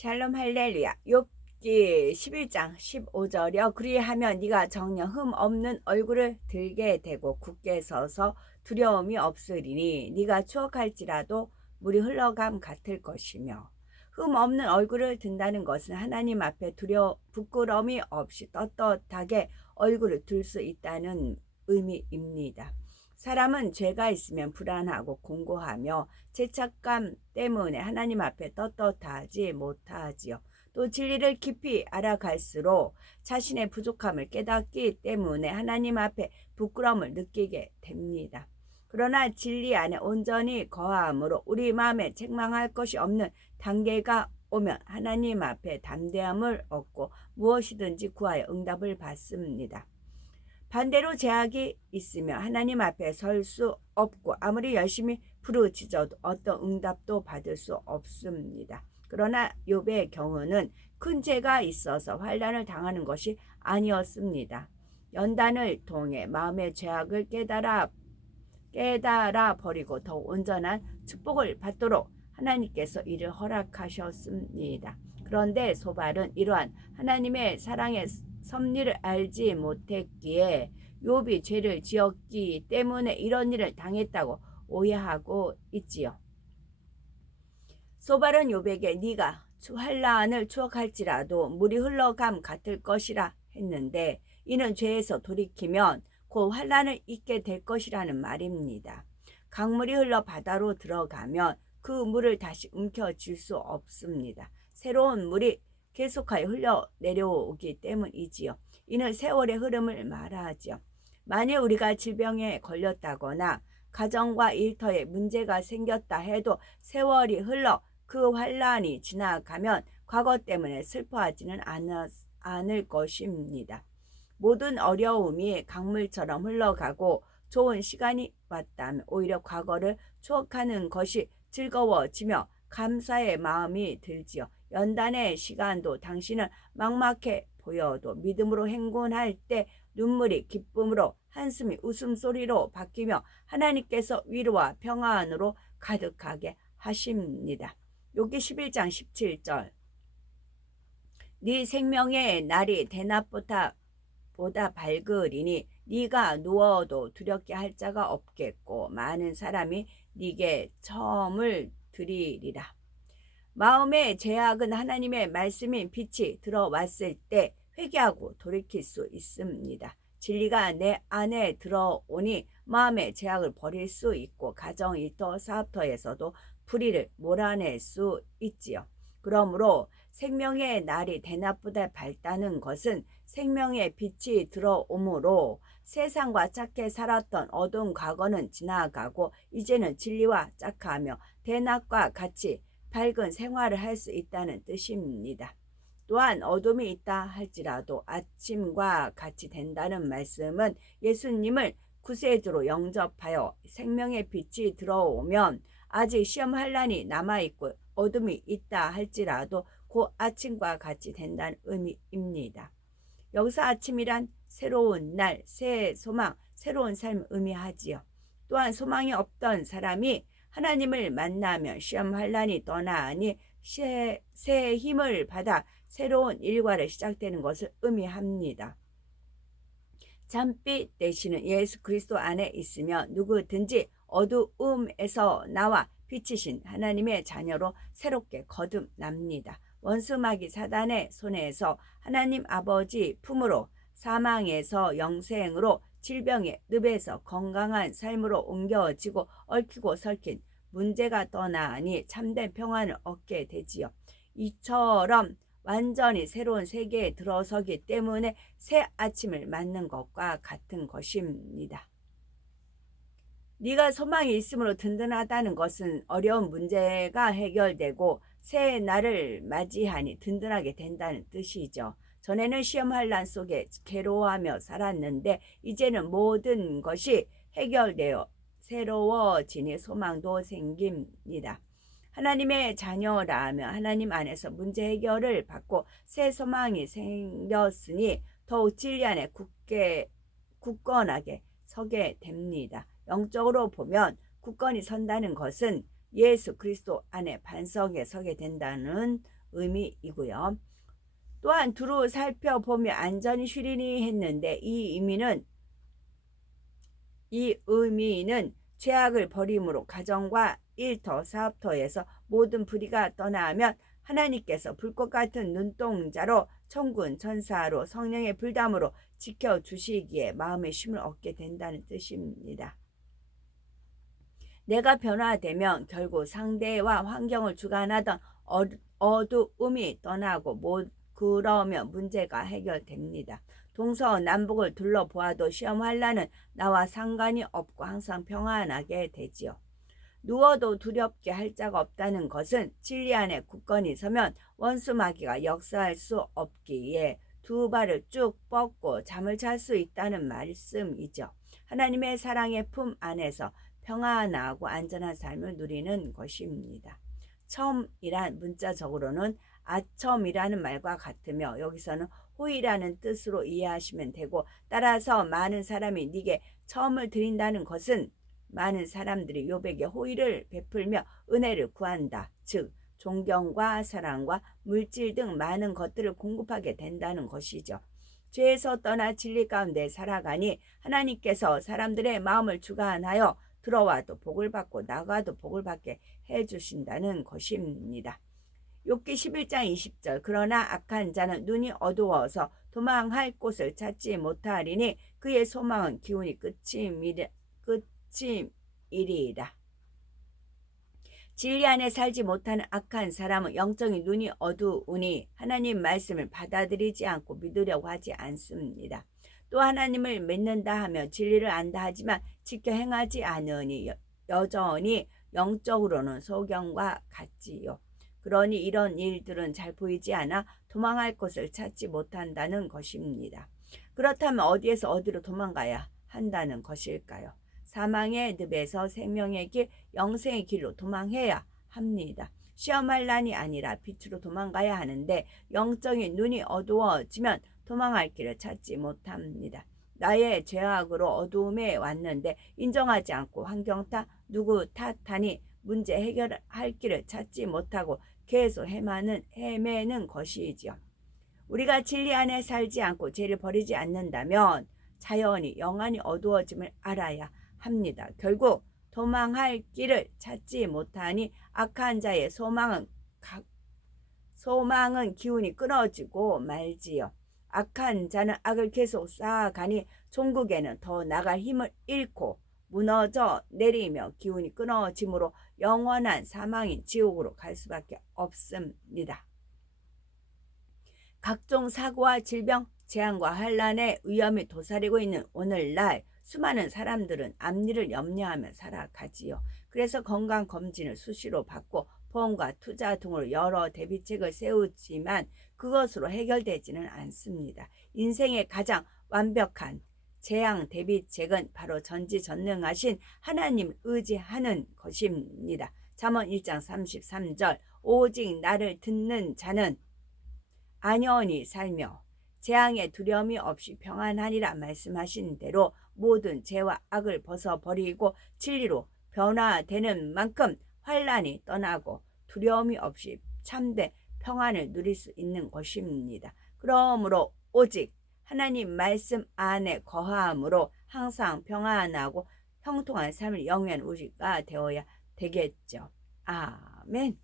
샬롬 할렐루야. 욥기 11장 15절이여. 그리하면 네가 정녕 흠 없는 얼굴을 들게 되고 굳게 서서 두려움이 없으리니 네가 추억할지라도 물이 흘러감 같을 것이며. 흠 없는 얼굴을 든다는 것은 하나님 앞에 부끄러움이 없이 떳떳하게 얼굴을 들 수 있다는 의미입니다. 사람은 죄가 있으면 불안하고 공고하며 죄책감 때문에 하나님 앞에 떳떳하지 못하지요. 또 진리를 깊이 알아갈수록 자신의 부족함을 깨닫기 때문에 하나님 앞에 부끄러움을 느끼게 됩니다. 그러나 진리 안에 온전히 거함으로 우리 마음에 책망할 것이 없는 단계가 오면 하나님 앞에 담대함을 얻고 무엇이든지 구하여 응답을 받습니다. 반대로 제약이 있으면 하나님 앞에 설 수 없고 아무리 열심히 부르짖어도 어떤 응답도 받을 수 없습니다. 그러나 욥의 경우는 큰 죄가 있어서 환난을 당하는 것이 아니었습니다. 연단을 통해 마음의 죄악을 깨달아 버리고 더 온전한 축복을 받도록 하나님께서 이를 허락하셨습니다. 그런데 소발은 이러한 하나님의 사랑의 섭리를 알지 못했기에 욥이 죄를 지었기 때문에 이런 일을 당했다고 오해하고 있지요. 소발은 욥에게 네가 환난을 추억할지라도 물이 흘러감 같을 것이라 했는데 이는 죄에서 돌이키면 곧 환난을 잊게 될 것이라는 말입니다. 강물이 흘러 바다로 들어가면 그 물을 다시 움켜쥘 수 없습니다. 새로운 물이 계속하여 흘러 내려오기 때문이지요. 이는 세월의 흐름을 말하지요. 만일 우리가 질병에 걸렸다거나 가정과 일터에 문제가 생겼다 해도 세월이 흘러 그 환란이 지나가면 과거 때문에 슬퍼하지는 않을 것입니다. 모든 어려움이 강물처럼 흘러가고 좋은 시간이 왔다면 오히려 과거를 추억하는 것이 즐거워지며 감사의 마음이 들지요. 연단의 시간도 당신은 막막해 보여도 믿음으로 행군할 때 눈물이 기쁨으로 한숨이 웃음소리로 바뀌며 하나님께서 위로와 평안으로 가득하게 하십니다. 욥기 11장 17절. 네 생명의 날이 대낮보다 밝으리니 네가 누워도 두렵게 할 자가 없겠고 많은 사람이 네게 처음을 드리리라. 마음의 죄악은 하나님의 말씀인 빛이 들어왔을 때 회개하고 돌이킬 수 있습니다. 진리가 내 안에 들어오니 마음의 죄악을 버릴 수 있고 가정, 일터, 사업터에서도 불의를 몰아낼 수 있지요. 그러므로 생명의 날이 대낮보다 밝다는 것은 생명의 빛이 들어오므로 세상과 착해 살았던 어두운 과거는 지나가고 이제는 진리와 짝하며 대낮과 같이 밝은 생활을 할 수 있다는 뜻입니다. 또한 어둠이 있다 할지라도 아침과 같이 된다는 말씀은 예수님을 구세주로 영접하여 생명의 빛이 들어오면 아직 시험 환란이 남아있고 어둠이 있다 할지라도 곧 아침과 같이 된다는 의미입니다. 여기서 아침이란 새로운 날, 새 소망, 새로운 삶을 의미하지요. 또한 소망이 없던 사람이 하나님을 만나면 시험 환란이 떠나니 새 힘을 받아 새로운 일과를 시작되는 것을 의미합니다. 잠빛 되시는 예수 그리스도 안에 있으면 누구든지 어두움에서 나와 빛이신 하나님의 자녀로 새롭게 거듭납니다. 원수 마귀 사단의 손에서 하나님 아버지 품으로, 사망에서 영생으로, 질병의 늪에서 건강한 삶으로 옮겨지고 얽히고 설킨 문제가 떠나니 참된 평안을 얻게 되지요. 이처럼 완전히 새로운 세계에 들어서기 때문에 새 아침을 맞는 것과 같은 것입니다. 네가 소망이 있으므로 든든하다는 것은 어려운 문제가 해결되고 새 날을 맞이하니 든든하게 된다는 뜻이죠. 전에는 시험 환란 속에 괴로워하며 살았는데 이제는 모든 것이 해결되어 새로워지니 소망도 생깁니다. 하나님의 자녀라면 하나님 안에서 문제 해결을 받고 새 소망이 생겼으니 더욱 진리 안에 굳건하게 서게 됩니다. 영적으로 보면 굳건히 선다는 것은 예수 그리스도 안에 반석에 서게 된다는 의미이고요. 또한 두루 살펴보며 안전히 쉬리니 했는데 이 의미는 죄악을 버림으로 가정과 일터, 사업터에서 모든 불의가 떠나면 하나님께서 불꽃 같은 눈동자로 천군 천사로 성령의 불담으로 지켜주시기에 마음의 쉼을 얻게 된다는 뜻입니다. 내가 변화되면 결국 상대와 환경을 주관하던 어두움이 떠나고 그러면 문제가 해결됩니다. 동서남북을 둘러보아도 시험 환난은 나와 상관이 없고 항상 평안하게 되지요. 누워도 두렵게 할 자가 없다는 것은 진리 안에 굳건히 서면 원수 마귀가 역사할 수 없기에 두 발을 쭉 뻗고 잠을 잘 수 있다는 말씀이죠. 하나님의 사랑의 품 안에서 평안하고 안전한 삶을 누리는 것입니다. 처음이란 문자적으로는 아첨이라는 말과 같으며 여기서는 호의라는 뜻으로 이해하시면 되고, 따라서 많은 사람이 네게 처음을 드린다는 것은 많은 사람들이 욥에게 호의를 베풀며 은혜를 구한다. 즉 존경과 사랑과 물질 등 많은 것들을 공급하게 된다는 것이죠. 죄에서 떠나 진리 가운데 살아가니 하나님께서 사람들의 마음을 주관하여 들어와도 복을 받고 나가도 복을 받게 해주신다는 것입니다. 욥기 11장 20절 그러나 악한 자는 눈이 어두워서 도망할 곳을 찾지 못하리니 그의 소망은 기운이 끝임이리라. 진리 안에 살지 못하는 악한 사람은 영적인 눈이 어두우니 하나님 말씀을 받아들이지 않고 믿으려고 하지 않습니다. 또 하나님을 믿는다 하며 진리를 안다 하지만 지켜 행하지 않으니 여전히 영적으로는 소경과 같지요. 그러니 이런 일들은 잘 보이지 않아 도망할 곳을 찾지 못한다는 것입니다. 그렇다면 어디에서 어디로 도망가야 한다는 것일까요? 사망의 늪에서 생명의 길, 영생의 길로 도망해야 합니다. 시험할 난이 아니라 빛으로 도망가야 하는데 영적인 눈이 어두워지면 도망할 길을 찾지 못합니다. 나의 죄악으로 어두움에 왔는데 인정하지 않고 환경 탓, 누구 탓하니 문제 해결할 길을 찾지 못하고 계속 헤매는 것이지요. 우리가 진리 안에 살지 않고 죄를 버리지 않는다면 자연히 영안이 어두워짐을 알아야 합니다. 결국 도망할 길을 찾지 못하니 악한 자의 소망은 기운이 끊어지고 말지요. 악한 자는 악을 계속 쌓아가니 종국에는 더 나갈 힘을 잃고 무너져 내리며 기운이 끊어짐으로 영원한 사망인 지옥으로 갈 수밖에 없습니다. 각종 사고와 질병, 재앙과 환난의 위험이 도사리고 있는 오늘날 수많은 사람들은 앞일을 염려하며 살아가지요. 그래서 건강검진을 수시로 받고 보험과 투자 등으로 여러 대비책을 세우지만 그것으로 해결되지는 않습니다. 인생의 가장 완벽한 재앙 대비책은 바로 전지전능하신 하나님을 의지하는 것입니다. 잠언 1장 33절 오직 나를 듣는 자는 안연히 살며 재앙의 두려움이 없이 평안하리라 말씀하신 대로 모든 죄와 악을 벗어버리고 진리로 변화되는 만큼 환난이 떠나고 두려움이 없이 참된 평안을 누릴 수 있는 것입니다. 그러므로 오직 하나님 말씀 안에 거함으로 항상 평안하고 형통한 삶을 영위한 우리가 되어야 되겠죠. 아멘.